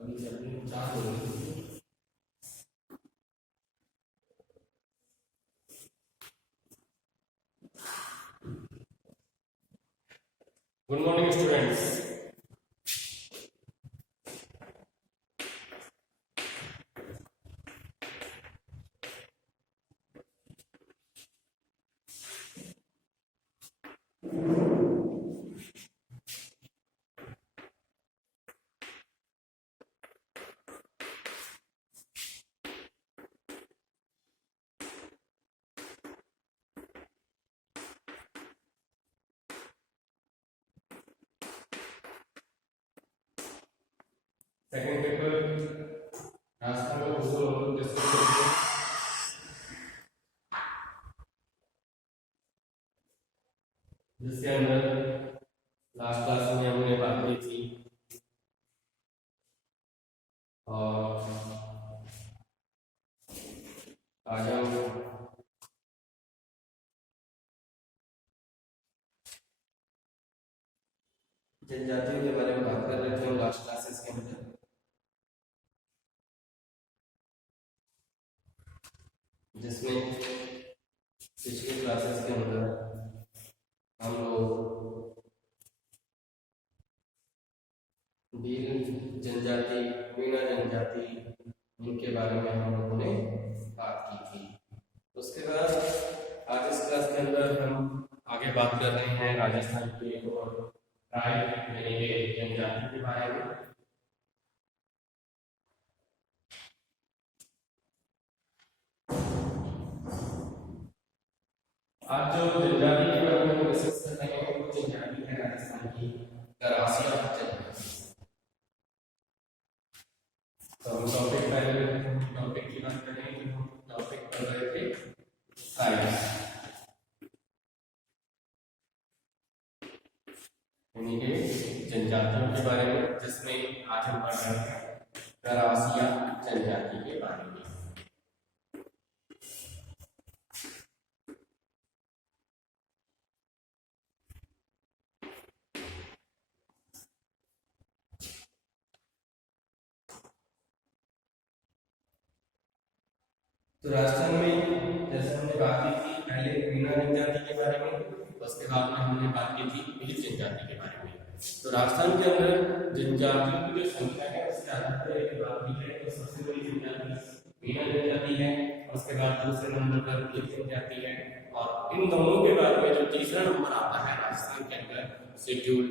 अभी चैप्टर 4 हो गई। Good morning students. Second paper Rajasthan का भूगोल हम लोग डिस्कस करेंगे, जिसके अंदर लास्ट क्लास में हमने बात की थी और आज हम जनजातियों के बारे में बात कर रहे थे लास्ट क्लासेस के अंदर, जिसमें पिछले क्लासेस के अंदर हम लोग भील जनजाति, मीना जनजाति, इनके बारे में हम लोगों ने बात की थी। उसके बाद आज इस क्लास के अंदर हम आगे बात कर रहे हैं राजस्थान के एक और ट्राइब यानी कि जनजाति के बारे में। आज जो जनजाति के बारे में हम डिस्कस कर रहे हैं वो जनजाति है राजस्थान की गरासिया जनजाति। तो हम टॉपिक की बात करेंगे। हम टॉपिक कर रहे थे ट्राइब्स यानी कि जनजातियों के बारे में, जिसमें आज हम पढ़ रहे हैं गरासिया जनजाति के बारे में। तो राजस्थान में जैसे हमने बात की थी पहले मीना जनजाति के बारे में, उसके बाद में हमने बात की थी भील जनजाति के बारे में। तो राजस्थान के अंदर जनजातियों की जो संख्या है उसके आधार पर एक बात की जाए तो सबसे बड़ी जनजाति मीना जनजाति है, उसके बाद दूसरे नंबर पर भील जनजाति है, और इन दोनों के बाद में जो तीसरा नंबर आता है राजस्थान के अंदर शेड्यूल्ड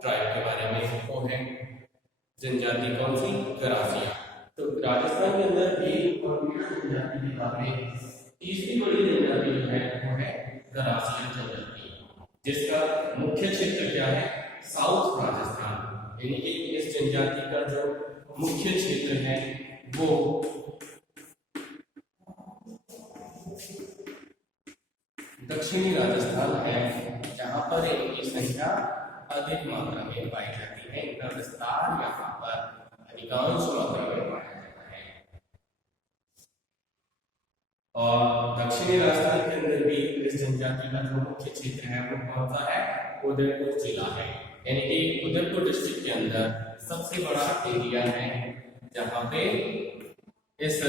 ट्राइब के बारे में, वो है जनजाति कौन सी? गरासिया। तो राजस्थान के अंदर भील और मीना जनजाति के बाद में तीसरी बड़ी जनजाति जो है वो है गरासिया जनजाति, जिसका मुख्य क्षेत्र क्या है? साउथ राजस्थान। यानी कि इस जनजाति का जो मुख्य क्षेत्र है वो दक्षिणी राजस्थान है, जहां पर इनकी संख्या अधिक मात्रा में पाई जाती है। इनका विस्तार यहाँ पर अधिकांश मात्रा में पाया जाता है। और दक्षिणी राजस्थान के अंदर भी इस जनजाति का जो मुख्य क्षेत्र है वो कौन सा है? उदयपुर जिला है। यानी कि उदयपुर डिस्ट्रिक्ट के अंदर सबसे बड़ा एरिया है जहां पे इस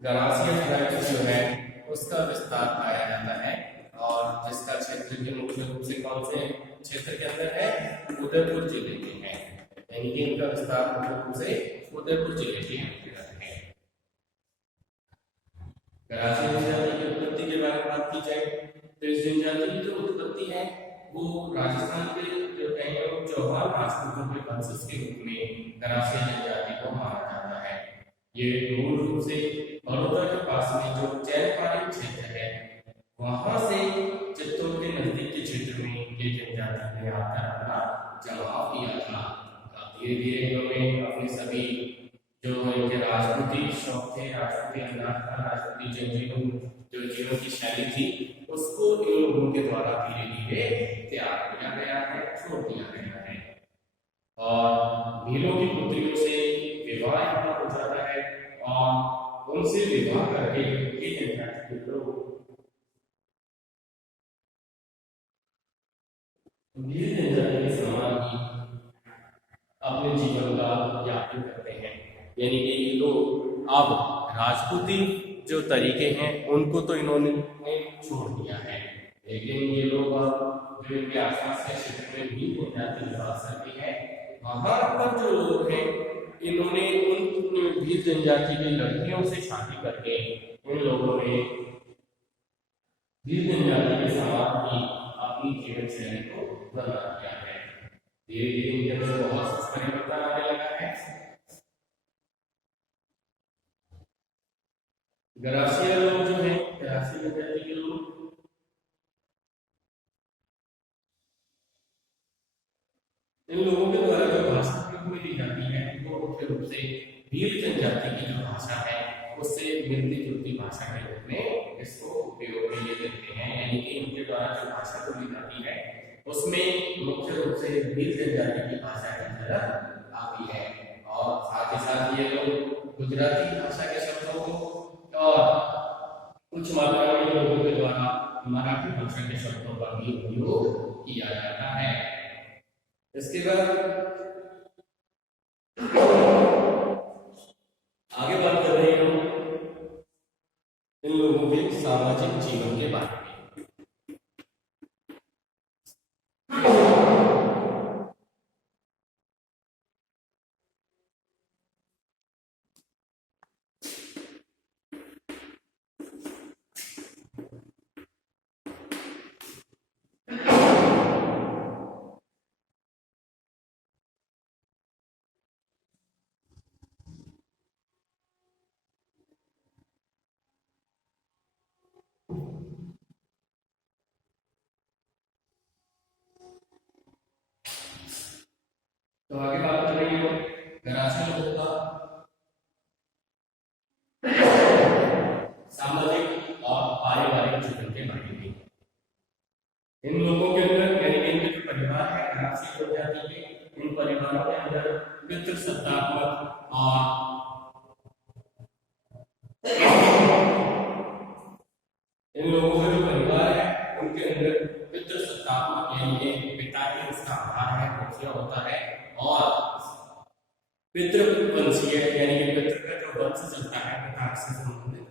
गरासिया ट्राइब जो है उसका विस्तार पाया जाता है, और जिसका क्षेत्र के मुख्य रूप से कौन से क्षेत्र के अंदर है? उदयपुर जिले के हैं। यानी कि इनका विस्तार मुख्य रूप से उदयपुर जिले के अंतर्गत है। गरासिया जनजाति की उत्पत्ति के बारे में बात की जाए तो इस जनजाति की जो उत्पत्ति है वो राजस्थान के जो है वो चौहान राजपूतों के वंशज के रूप में गरासिया जनजाति को माना जाता है। ये मूल रूप से बड़ौदा के पास में जो चैनपाली क्षेत्र है वहां से चित्तौड़ के नजदीक के क्षेत्र में ये जनजाति ने आकर अपना जमाव किया था। धीरे धीरे इन्होंने अपने सभी जो इनके राजपूती शौक थे, राजपूती अंदाज था, राजपूती जनजीवन जो जीवन की शैली थी, उसको इन लोगों के द्वारा धीरे धीरे त्याग किया गया है, छोड़ दिया गया है। और भीलों की पुत्रियों से विवाह यहाँ हो जाता है और उनसे विवाह करके ये जनजाति के लोग भील जनजाति के समान ही अपने जीवन का यापन करते हैं। यानी कि ये लोग अब राजपूती जो तरीके हैं उनको तो इन्होंने छोड़ दिया है, लेकिन ये लोग अब जो इनके आसपास के क्षेत्र में भी जनजाति निवास करती है, वहां पर जो लोग हैं इन्होंने उन भील जनजाति की लड़कियों से शादी करके इन लोगों ने भील जनजाति के साथ ही अपनी जीवन शैली को बना दिया है। धीरे धीरे इनके अंदर बहुत सा परिवर्तन आने लगा है। गरासिया लोग जो है, गरासिया जनजाति के लोग, इन लोगों के द्वारा जो भाषा प्रयोग में ली जाती है वो मुख्य रूप से भील जनजाति की जो भाषा है उससे मिलती जुलती भाषा के रूप में इसको उपयोग में ये लेते हैं। यानी कि इनके द्वारा जो भाषा बोली जाती है उसमें मुख्य रूप से भील जनजाति की भाषा की झलक आती है, और साथ ही साथ ये लोग गुजराती भाषा के शब्दों को और कुछ मात्रा में लोगों के द्वारा मराठी भाषा के शब्दों का भी उपयोग किया जाता है। इसके बाद आगे बात कर रहे हैं इन लोगों के सामाजिक जीवन के बारे में। तो आगे बात कर रही है गरासिया लोगों का सामाजिक और पारिवारिक जीवन के बारे में। इन लोगों के अंदर यानी इनके जो परिवार है गरासिया जनजाति के, इन परिवारों के अंदर पितृसत्तात्मक और इन लोगों का जो परिवार है उनके अंदर पितृसत्तात्मक यानी कि पिता ही उसका आधार है, मुखिया होता है, और पितृवंशीय यानी कि पितृ का जो वंश चलता है पिता से संबंधित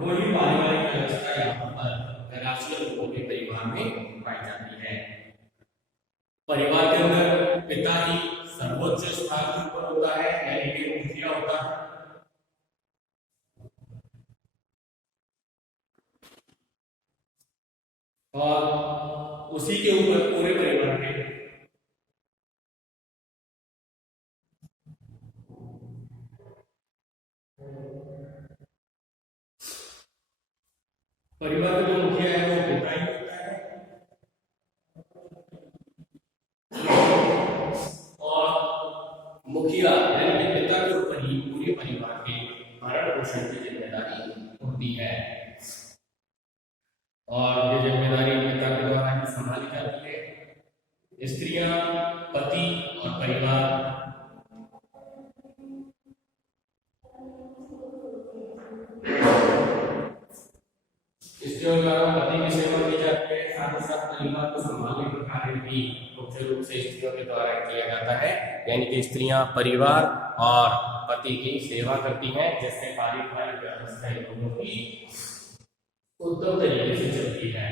वही पारिवारिक व्यवस्था यहाँ पर गरासिया लोगों के परिवार में पाई जाती है। परिवार के अंदर पिता ही सर्वोच्च स्थान के ऊपर होता है यानी कि मुखिया होता है, और उसी के ऊपर पूरे परिवार के परिवार का जो मुखिया है वो पिता ही होता है, और मुखिया यानी कि पिता के ऊपर ही पूरे परिवार के भरण पोषण की जिम्मेदारी होती है, और ये जिम्मेदारी पिता के द्वारा ही संभाली जाती है। स्त्रियां, पति और परिवार स्त्रियों द्वारा पति की सेवा की जाती है, साथ ही साथ परिवार को संभालने का कार्य भी मुख्य रूप से स्त्रियों के द्वारा किया जाता है। यानी कि स्त्रियां परिवार और पति की सेवा करती हैं, जिससे पारिवारिक व्यवस्था लोगों की उत्तम तरीके से चलती है।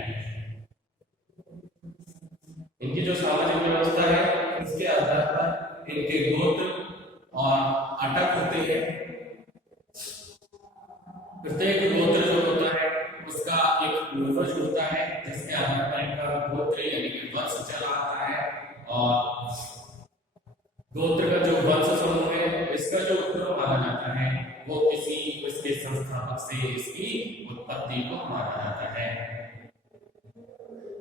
इनकी जो सामाजिक व्यवस्था है इसके आधार पर इनके गोत्र और अटक होते हैं। प्रत्येक गोत्र जो होता है उसका एक पूर्वज होता है जिसके आधार पर इनका गोत्र यानी कि वंश चला आता है, और गोत्र का जो वंश समूह है इसका जो उत्पत्ति माना जाता है वो किसी उसके संस्थापक से इसकी उत्पत्ति को माना जाता है।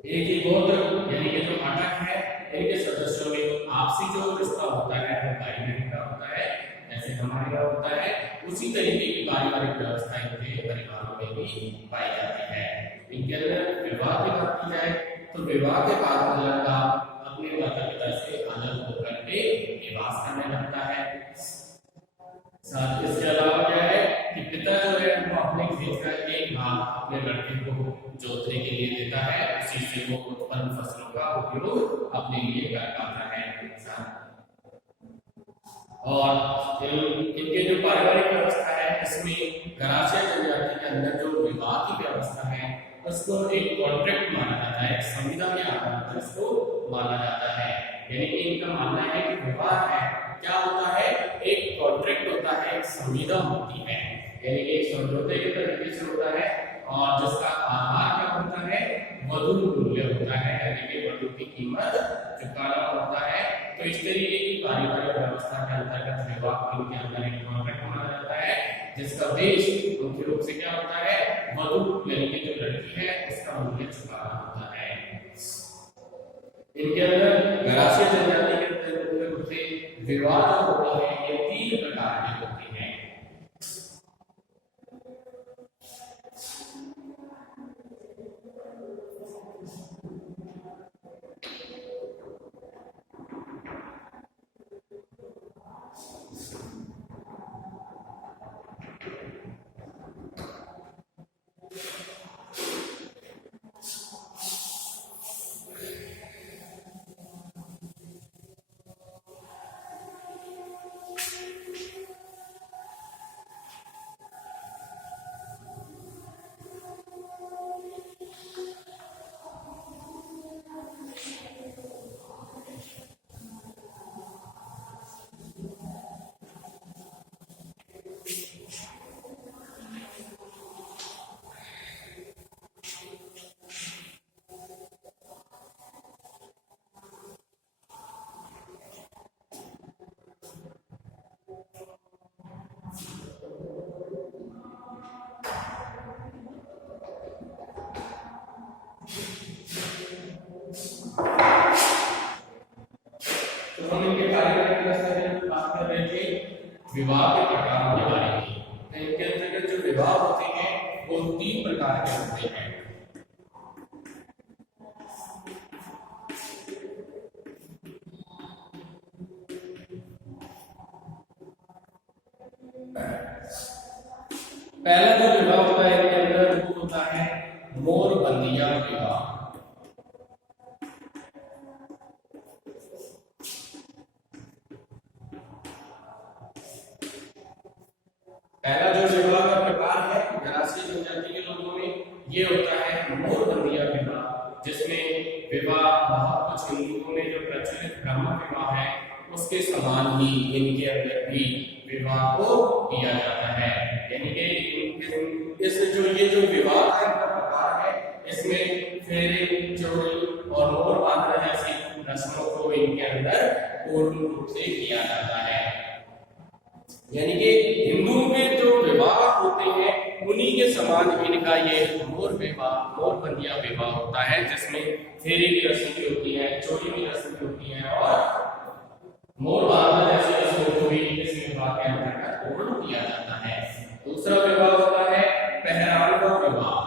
एक ही गोत्र यानी कि जो अटक है इनके सदस्यों में आपसी जो रिश्ता होता है वो भाई बहन का होता है, जैसे हमारे यहाँ होता है, उसी तरीके की पारिवारिक व्यवस्था इनके परिवारों में भी पाई जाती है। इनके अंदर विवाह की बात की जाए तो विवाह के बाद लड़का अपने माता पिता से अलग होकर के निवास करने लगता है। साथ इसके अलावा क्या है कि पिता जो है वो अपने खेत का एक भाग अपने लड़के को जोतने के लिए देता है, उसी जिससे वो उत्पन्न फसलों का उपयोग अपने लिए कर पाता है किसान। और इनके जो पारिवारिक व्यवस्था है इसमें गरासिया जनजाति के अंदर जो विवाह की व्यवस्था है उसको एक कॉन्ट्रैक्ट माना जाता है, संविदा के आधार पर इसको माना जाता है। यानी कि इनका मानना है कि विवाह है क्या होता है, एक कॉन्ट्रैक्ट होता है, एक संविदा होती है, यानी कि एक समझौते के तरीके से होता है और जिसका आधार क्या होता है, वधु मूल्य होता है, यानी कि वधु की कीमत चुकाना होता है। तो इस तरीके की पारिवारिक व्यवस्था के अंतर्गत विवाह इनके अंदर एक कॉन्ट्रैक्ट माना जाता है जिसका उद्देश्य मुख्य रूप से क्या होता है, वधु यानी कि जो लड़की है उसका मूल्य चुकाना होता है। इनके अंदर गरासिया जनजाति के अंदर मुख्य रूप से विवाह जो होते हैं ये 3 प्रकार के होते हैं। विवाह के प्रकारों के बारे में, तो इनके अंतर्गत जो विवाह होते हैं वो 3 प्रकार के होते हैं। पहला जो विवाह होता है इनके अंदर वो होता है मोरबंदिया विवाह। पहला जो विवाह का प्रकार है गरासिया जनजाति के लोगों में ये होता है मोरबंदिया विवाह, जिसमें विवाह बहुत कुछ हिंदुओं में जो प्रचलित ब्रह्म विवाह है उसके समान ही इनके अंदर भी विवाह को किया जाता है। यानी कि इस जो विवाह का प्रकार है इसमें फेरे, चोरी और मोर बांधना जैसी रस्मों को इनके अंदर पूर्ण रूप से किया जाता है। यानी कि हिंदुओं में जो विवाह होते हैं उन्हीं के समान इनका ये मोरबंदिया विवाह होता है, जिसमें फेरे की रस्म भी होती है, चोरी की रस्म भी होती है और मोर बांधना जैसी रस्मों को भी इस विवाह के अंतर्गत पूर्ण किया जाता है। दूसरा विवाह होता है पहरावा विवाह।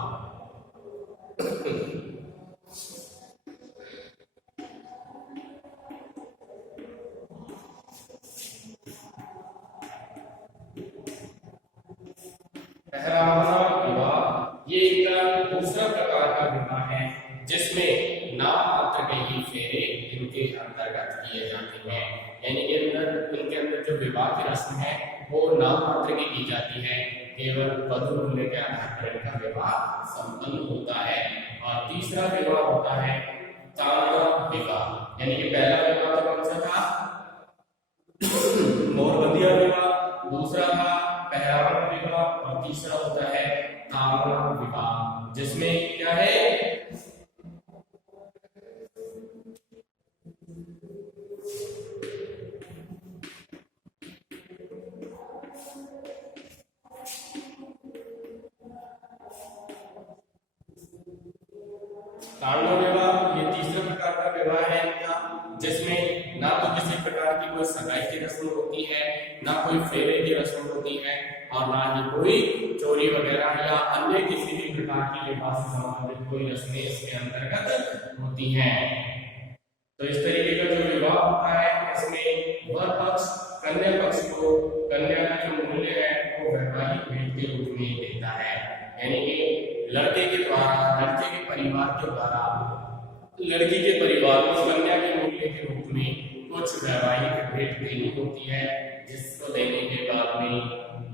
पहरावा विवाह ये एक दूसरा प्रकार का विवाह है जिसमें नाम मात्र के ही फेरे इनके अंतर्गत किए जाते हैं। यानी कि इनके अंदर जो विवाह की रस्म है वो नाम मात्र की जाती है, केवल वधु मूल्य के आधार पर इनका विवाह संपन्न होता है। और तीसरा विवाह होता है तांगा विवाह। यानी कि पहला विवाह तो कौन सा था, मोरबंदिया विवाह, दूसरा था पहरावा विवाह और तीसरा होता है तांगा विवाह, जिसमें क्या है तांगा विवाह। ये तीसरा प्रकार का विवाह है इनका, जिसमें ना तो किसी प्रकार की कोई सगाई की रस्म होती है, ना कोई फेरे की रस्म होती है और ना ही कोई चोरी वगैरह या अन्य किसी भी प्रकार की विवाह से संबंधित कोई रस्में इसके अंतर्गत होती हैं। तो इस तरीके का जो विवाह होता है इसमें वर पक्ष कन्या पक्ष को कन्या का जो मूल्य है वो वैवाहिक भेंट के रूप में देता है। यानी कि लड़के के द्वारा, लड़के के परिवार के द्वारा लड़की के परिवार को कन्या के मूल्य के रूप में कुछ वैवाहिक भेंट देनी होती है, जिसको देने के बाद में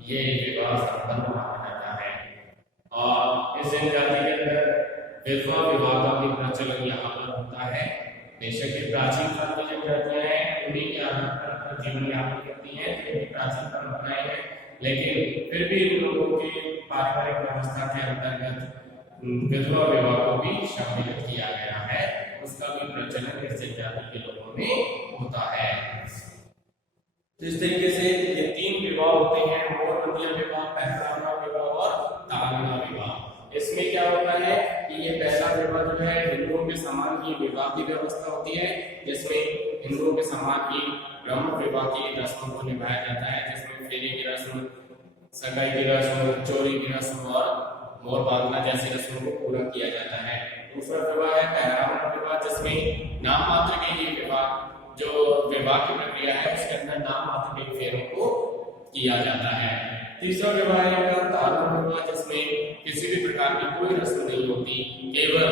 ये विवाह संपन्न माना जाता है। और इस जनजाति के अंदर विधवा विवाह का भी प्रचलन यहाँ पर होता है। बेशक ये प्राचीन काल की जनजातियां हैं, उन्हीं के आधार पर अपना जीवन यापन करती हैं, ये प्राचीन परंपराएं हैं, लेकिन फिर भी इन लोगों के पारिवारिक व्यवस्था के अंतर्गत विधवा विवाह को भी शामिल किया गया है, उसका भी प्रचलन इस जनजाति के लोगों में होता है। इस तरीके से ये 3 विवाह होते हैं, मोरबंदिया विवाह, पहरावना विवाह और तालना विवाह। इसमें क्या होता है कि ये पहला विवाह जो है हिंदुओं के समान ही विवाह की व्यवस्था होती है, जिसमें हिंदुओं के समान ही ब्रह्म विवाह की रस्मों को निभाया जाता है, जिसमें फेरे की रस्म, सगाई की रस्म, चोरी की रस्म और मोर बांधना जैसी रस्मों को पूरा किया जाता है। दूसरा विवाह है पहरावना विवाह, जिसमें नाम मात्र के ही विवाह, जो विवाह की प्रक्रिया है उसके अंदर नाम मात्र के फेरों को किया जाता है। तीसरा विवाह है तालना विवाह, जिसमें किसी भी प्रकार की कोई रस्म नहीं होती, केवल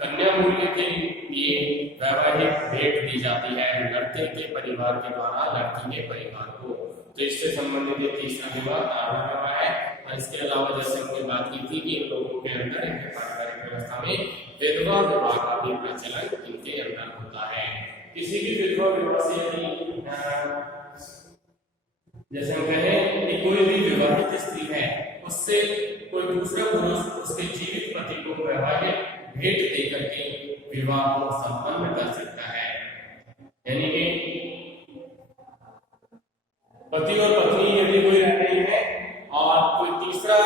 कन्या मूल्य के लिए वैवाहिक भेंट दी जाती है लड़के के परिवार के द्वारा लड़की के परिवार को। तो इससे संबंधित तीसरा विवाह तालना विवाह है। और इसके अलावा जैसे हमने बात की थी कि इन लोगों के अंदर इनके पारिवारिक व्यवस्था में विधवा विवाह का भी प्रचलन इनके अंदर होता है। किसी भी विधवा विवाह से यदि जैसे हम कहें कि कोई भी विवाहित स्त्री है, उससे कोई दूसरा पुरुष उसके जीवित पति को वैवाहिक भेंट देकर के विवाह को संपन्न कर सकता है। यानी कि पति और पत्नी यदि कोई रह रही है और कोई तीसरा,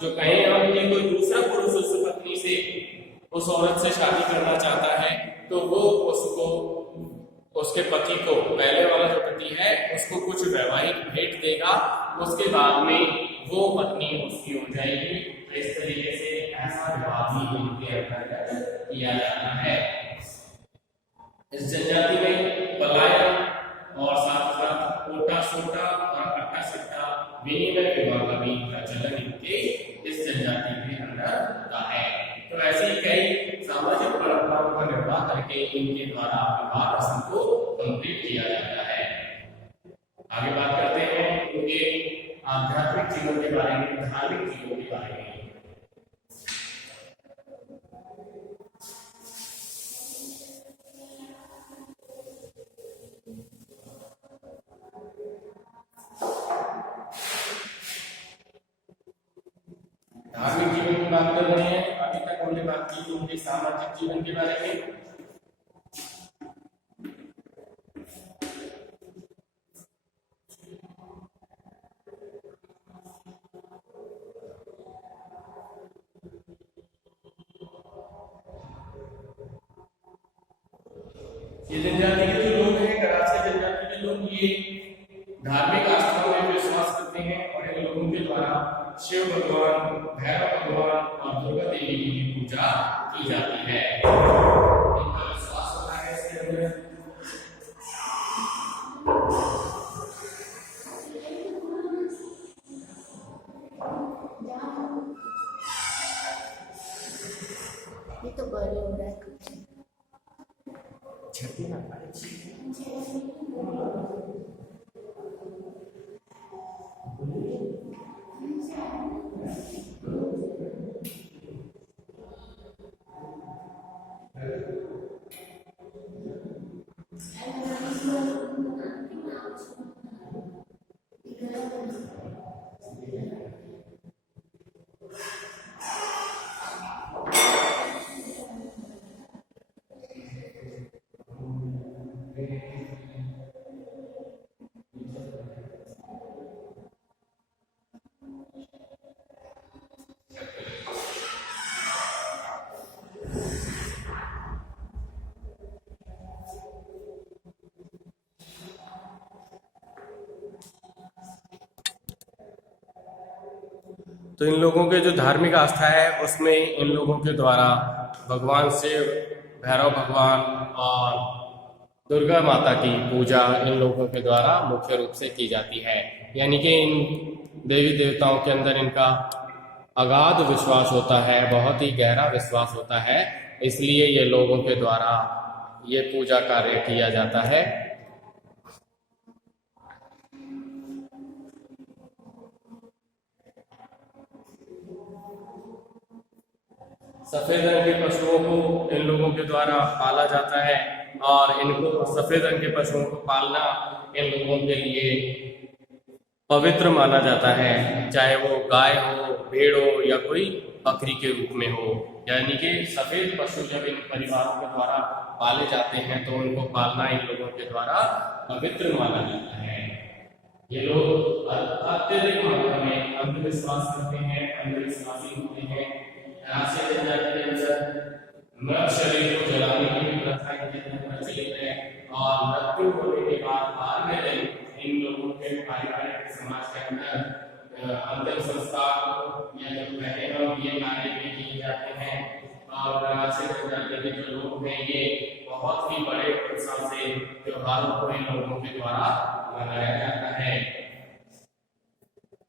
जो कहें हम कि कोई दूसरा पुरुष उस पत्नी से, उस औरत से शादी करना चाहता है, तो वो उसको, उसके पति को, पहले वाला जो पति है उसको कुछ वैवाहिक भेंट देगा, उसके बाद में वो पत्नी उसकी हो जाएगी। तो इस तरीके से ऐसा विवाह भी इनके अंतर्गत किया जाता है। इस जनजाति में पलायन और साथ साथ कोटा सोटा और कट्टा सट्टा विनिमय विवाह का भी प्रचलन इनके इस जनजाति के अंदर होता है। तो ऐसे ही कई सामाजिक परंपराओं का निर्वाह करके इनके द्वारा विवाह रस्म को कंप्लीट किया जाता है। आगे बात करते हैं इनके आध्यात्मिक जीवन के बारे में, धार्मिक जीवन के बारे में। धार्मिक जीवन की बात कर रहे हैं। अभी तक हमने बात की उनके सामाजिक जीवन के बारे में। ये जनजाति के जो लोग हैं, कराची जनजाति के लोग, ये धार्मिक आस्थाओं में विश्वास करते हैं और इन लोगों के द्वारा शिव भगवान, भैरव भगवान और दुर्गा देवी की पूजा की जाती है। इनका विश्वास होता है इसके अंदर। ये तो बड़े हो रहा है छठी ना तो इन लोगों के जो धार्मिक आस्था है उसमें इन लोगों के द्वारा भगवान शिव, भैरव भगवान और दुर्गा माता की पूजा इन लोगों के द्वारा मुख्य रूप से की जाती है। यानी कि इन देवी देवताओं के अंदर इनका अगाध विश्वास होता है, बहुत ही गहरा विश्वास होता है, इसलिए ये लोगों के द्वारा ये पूजा कार्य किया जाता है। सफेद रंग के पशुओं को इन लोगों के द्वारा पाला जाता है और इनको सफेद रंग के पशुओं को पालना इन लोगों के लिए पवित्र माना जाता है, चाहे वो गाय हो, भेड़ हो या कोई बकरी के रूप में हो। यानी कि सफेद पशु जब इन परिवारों के द्वारा पाले जाते हैं तो उनको पालना इन लोगों के द्वारा पवित्र माना जाता है। ये लोग अत्यधिक मात्रा में अंधविश्वास करते हैं, अंधविश्वासी होते हैं। राष्ट्रीय जनजाति के अनुसार मृत शरीर को जलाने की भी प्रथा इनके अंदर प्रचलित है और मृत्यु होने के बाद 12वें दिन इन लोगों के पारिवारिक समाज के अंदर अंतिम संस्कार या जो कहते हैं ये कार्य भी किए जाते हैं। और राष्ट्रीय जनजाति के जो लोग हैं ये बहुत ही बड़े उत्साह से त्योहारों को इन लोगों के द्वारा मनाया जाता है।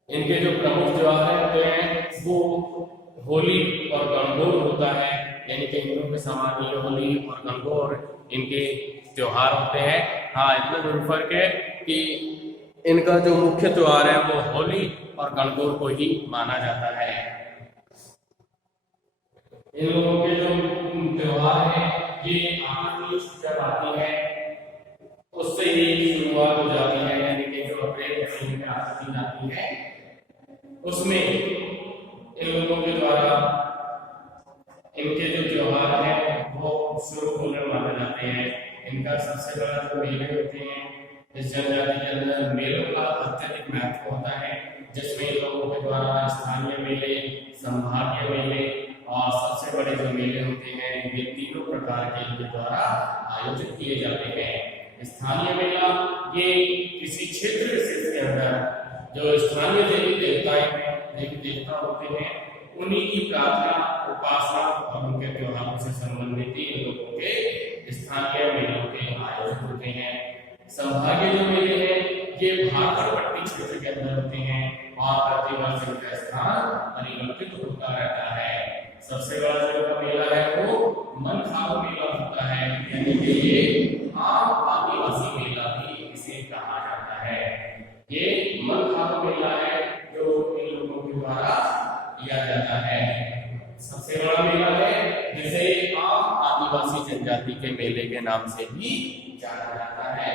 इनके जो प्रमुख त्योहार होते हैं वो होली और गणगौर होता है, यानी कि हिंदुओं के समान ये होली और गणगौर इनके त्योहार होते हैं। हाँ, इतना जरूर फर्क है कि इनका जो मुख्य त्योहार है वो होली और गणगौर को ही माना जाता है। इन लोगों के जो त्योहार है ये आखिरी जब आती है उससे ही शुरुआत हो जाती है, यानी कि जो अप्रैल के महीने में आती जाती है उसमें इन लोगों के द्वारा इनके जो त्योहार है वो शुरू होने माने जाते हैं। इनका सबसे बड़ा जो मेले होते हैं इस जनजाति के अंदर मेलों का अत्यधिक महत्व होता है, जिसमें लोगों के द्वारा स्थानीय मेले, संभागीय मेले और सबसे बड़े जो मेले होते हैं ये तीनों प्रकार के इनके द्वारा आयोजित किए जाते हैं। स्थानीय मेला ये किसी क्षेत्र विशेष के अंदर जो स्थानीय देवी देवता होते हैं उन्हीं की प्रार्थना, उपासना और उनके त्योहारों से संबंधित इन लोगों के स्थानीय मेलों के आयोजित होते हैं। संभागीय जो मेले हैं ये भागड़ पट्टी क्षेत्र के अंदर होते हैं और प्रतिवर्ष इनका स्थान परिवर्तित होता रहता है। सबसे बड़ा जो इनका मेला है वो मनखाव मेला होता है, यानी कि ये आम आदिवासी मेला भी इसे कहा जाता है। ये मनखाव मेला है जो इन लोगों के द्वारा किया जाता है। सबसे बड़ा मेला है जिसे आम आदिवासी जनजाति के मेले के नाम से भी जाना जाता है।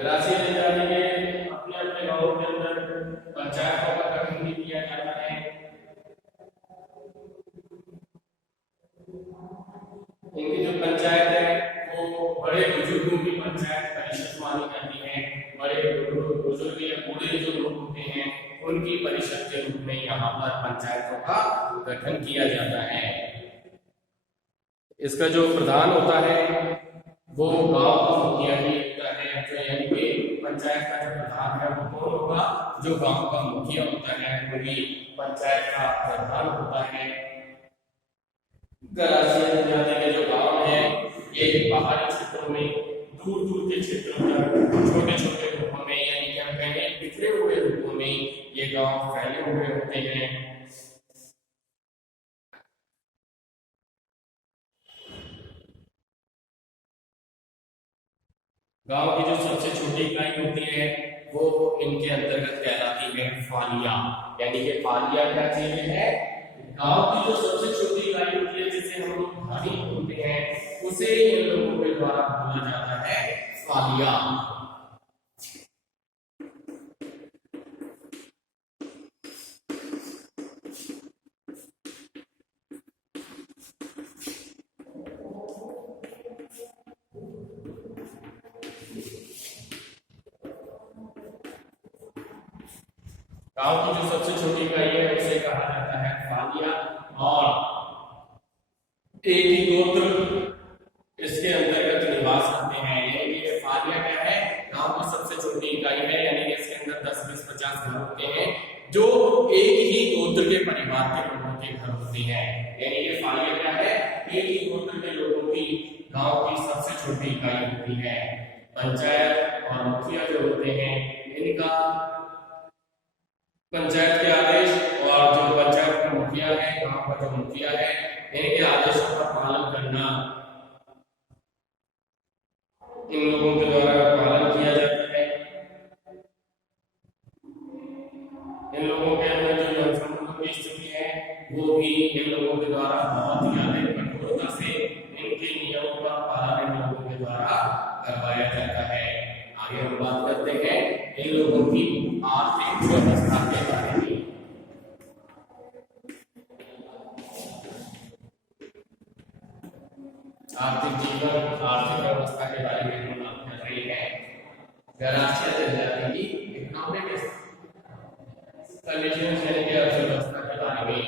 राष्ट्रीय जनजाति के अपने अपने गांवों के अंदर पंचायतों का गठन भी किया जाता है। इनकी जो पंचायत है वो बड़े बुजुर्गों की पंचायत परिषद मानी जाती है। बड़े बुजुर्ग या बूढ़े जो लोग होते हैं उनकी परिषद के रूप में यहाँ पर पंचायतों का गठन किया जाता है। इसका जो प्रधान होता है वो गांव का मुखिया ही होता है, जो यानी कि पंचायत का जो प्रधान है वो कौन होगा? जो गांव का मुखिया होता है वही पंचायत का प्रधान होता है। राष्ट्रीय जनजाति के जो गांव है ये पहाड़ी क्षेत्रों में, दूर दूर के क्षेत्रों में, छोटे छोटे रूपों में, यानी कि हम कहें बिखरे हुए रूपों में ये गांव फैले हुए होते हैं। गांव की जो सबसे छोटी इकाई होती है वो इनके अंतर्गत कहलाती है फालिया, यानी कि फालिया क्या चीज है? गांव की जो सबसे छोटी इकाई होती है जिसे हम लोग भाड़ी बोलते हैं उसे इन लोगों के द्वारा बोला जाता है फालिया। गांव की जो सबसे छोटी इकाई है उसे कहा जाता है फालिया और एक ही गोत्र इसके अंतर्गत निवास करते हैं। यानी कि फालिया क्या है? गांव की सबसे छोटी इकाई है, यानी कि इसके अंदर 10, 20, 50 घर होते हैं जो एक ही गोत्र के परिवार के लोगों के घर होते हैं। यानी कि फालिया क्या है? एक ही गोत्र के लोगों की गांव की सबसे छोटी इकाई होती है। पंचायत और मुखिया जो होते हैं इनका पंचायत के आदेश और जो पंचायत का मुखिया है, गांव का जो मुखिया है, इनके आदेशों का पालन करना इन लोगों के द्वारा पालन किया जाता है। इन लोगों के अंदर जो जनसंपर्क की स्थिति है वो भी इन लोगों के द्वारा बहुत ही ज्यादा कठोरता से इनके नियमों का पालन इन लोगों के द्वारा करवाया जाता है। आगे हम बात करते हैं इन लोगों की आर्थिक व्यवस्था के बारे में। आर्थिक जीवन, आर्थिक व्यवस्था के बारे में हम बात कर रहे हैं। गरासिया जनजाति की इकोनॉमिक कंडीशंस यानी कि अर्थव्यवस्था के बारे में।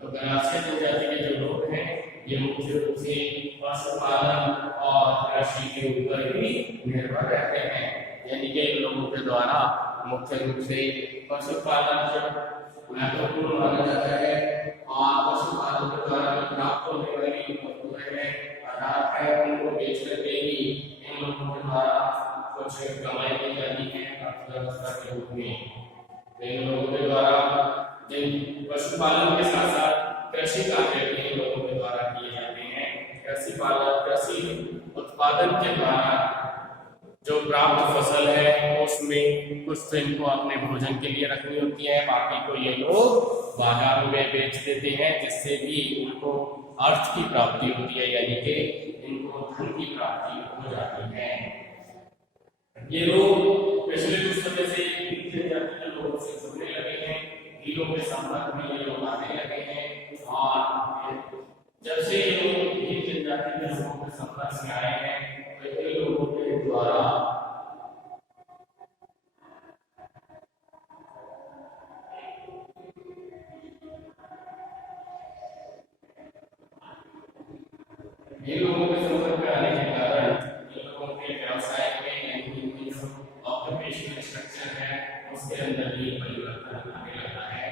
तो गरासिया जनजाति के जो लोग हैं ये मुख्य रूप से पशुपालन और कृषि के ऊपर ही निर्भर रहते हैं। यानी कि इन लोगों के द्वारा मुख्य रूप से पशुपालन महत्वपूर्ण माना जाता है और पशुपालन के द्वारा प्राप्त होने वाली वस्तुएं अनाज है उनको बेच करके ही इन लोगों के द्वारा कुछ कमाई की जाती है अर्थव्यवस्था के रूप में। इन लोगों के द्वारा पशुपालन के साथ साथ कृषि कार्य भी इन लोगों के द्वारा किए जाते हैं। कृषि पालन, कृषि उत्पादन के द्वारा जो प्राप्त फसल है उसमें कुछ तो इनको अपने भोजन के लिए रखनी होती है, बाकी को ये लोग बाजार में बेच देते हैं जिससे भी इनको अर्थ की प्राप्ति होती है, यानी कि इनको धन की प्राप्ति हो जाती है। ये लोग पिछले कुछ समय से जनजाति के लोगों से जुड़ने लगे हैं, हीरों के संपर्क में ये लोग आने लगे हैं और जब से ये लोग जनजाति के लोगों के संपर्क में आए हैं तो ये लोगों के द्वारा ये लोगों के संपर्क में आने के कारण ये लोगों के व्यवसाय में जो ऑक्यूपेशनल स्ट्रक्चर है उसके अंदर भी परिवर्तन आने लगा है।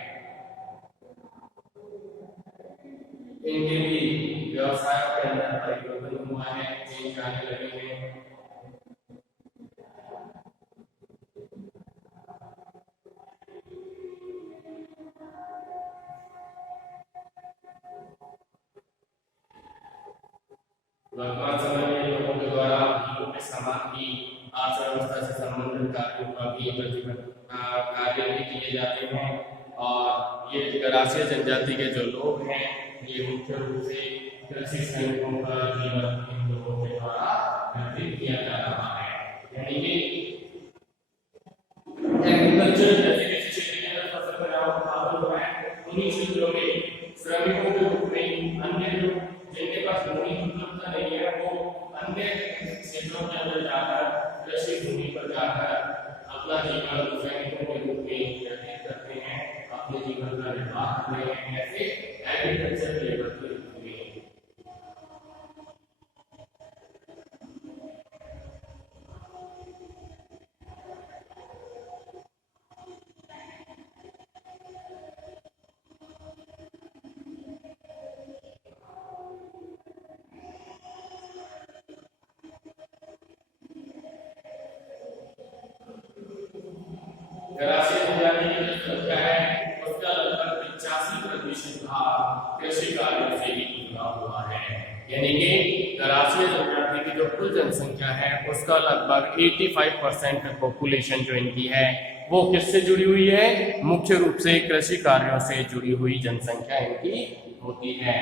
इनके भी व्यवसाय के अंदर परिवर्तन हुआ है, चेंज आने लगे हैं। वर्तमान समय में लोगों के द्वारा लोगों के समाज की अर्थव्यवस्था से संबंधित कार्यों का भी कार्य भी किए जाते हैं और ये गरासिया जनजाति के जो लोग हैं ये मुख्य रूप से कृषि श्रमिकों का जीवन इन लोगों के द्वारा व्यतीत किया जा रहा है। यानी कि एग्रीकल्चर जैसे क्षेत्र के अंदर फसल पैदावार उत्पादन हो रहा है उन्हीं क्षेत्रों में श्रमिकों के रूप में अन्य लोग जिनके पास भूमि उपलब्ध नहीं है वो अन्य क्षेत्रों के अंदर जाकर कृषि भूमि पर जाकर अपना जीवन सैनिकों के रूप में व्यतीत करते हैं, अपने जीवन का निर्वाह कर रहे हैं। ऐसे एग्रीकल्चर लेबर के रूप में गरासिया जनजाति की जो संख्या है उसका लगभग 85% भाग कृषि कार्यों से ही जुड़ा हुआ है। यानी कि गरासिया जनजाति की जो कुल जनसंख्या है उसका लगभग 85% पॉपुलेशन जो इनकी है वो किससे जुड़ी हुई है? मुख्य रूप से कृषि कार्यों से जुड़ी हुई जनसंख्या इनकी होती है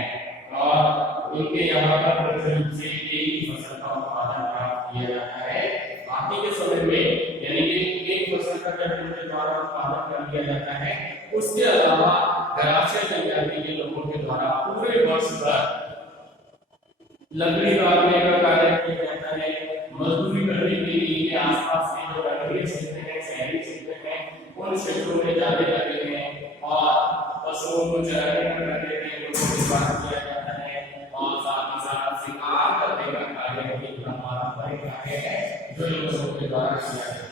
और इनके यहाँ पर मुख्य रूप से एक ही फसल का उत्पादन प्राप्त किया जाता है। बाकी के समय में यानी कि एक फसल का जब इनके द्वारा उत्पादन कर लिया जाता है उसके अलावा गरासिया जनजाति के लोगों के द्वारा पूरे वर्ष भर लकड़ी काटने का कार्य किया जाता है। मजदूरी करने के लिए आसपास के जो नगरीय क्षेत्र हैं, शहरी क्षेत्र हैं, उन क्षेत्रों में जाने लगे हैं और पशुओं को चराने का कार्य लोगों के द्वारा किया जाता है और साथ ही साथ शिकार करने का कार्य भी पारंपरिक कार्य है जो इन लोगों के द्वारा किया जाता है।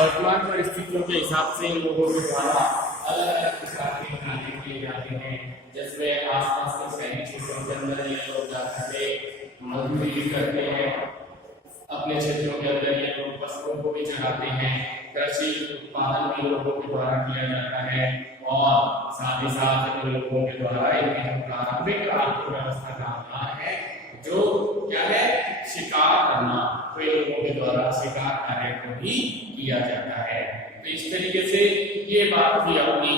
वर्तमान परिस्थितियों के हिसाब से इन लोगों के द्वारा अलग अलग प्रकार के कार्य किए जाते हैं, जिसमें आसपास के शहरी क्षेत्रों के अंदर ये लोग जाकर मजदूरी करते हैं, अपने क्षेत्रों के अंदर ये लोग पशुओं को भी चराते हैं, कृषि उत्पादन भी लोगों के द्वारा किया जाता है और साथ ही साथ इन लोगों के द्वारा इनकी जो प्रारंभिक अर्थव्यवस्था का आधार है जो क्या है शिकार करना, तो इन लोगों के द्वारा शिकार कार्य को भी किया जाता है। तो इस तरीके से ये बात थी अपनी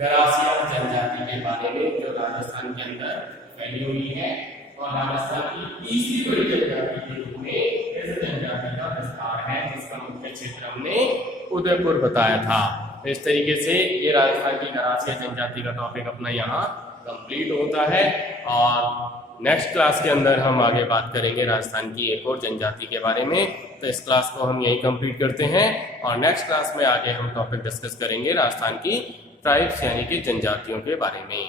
गरासिया जनजाति के बारे में जो राजस्थान के अंदर फैली हुई है और राजस्थान की तीसरी बड़ी जनजाति के रूप में इस जनजाति का विस्तार है जिसका मुख्य क्षेत्र हमने उदयपुर बताया था। तो इस तरीके से ये राजस्थान की गरासिया जनजाति का टॉपिक अपना यहाँ कंप्लीट होता है और नेक्स्ट क्लास के अंदर हम आगे बात करेंगे राजस्थान की एक और जनजाति के बारे में। तो इस क्लास को हम यही कंप्लीट करते हैं और नेक्स्ट क्लास में आगे हम टॉपिक डिस्कस करेंगे राजस्थान की ट्राइब्स यानी कि जनजातियों के बारे में।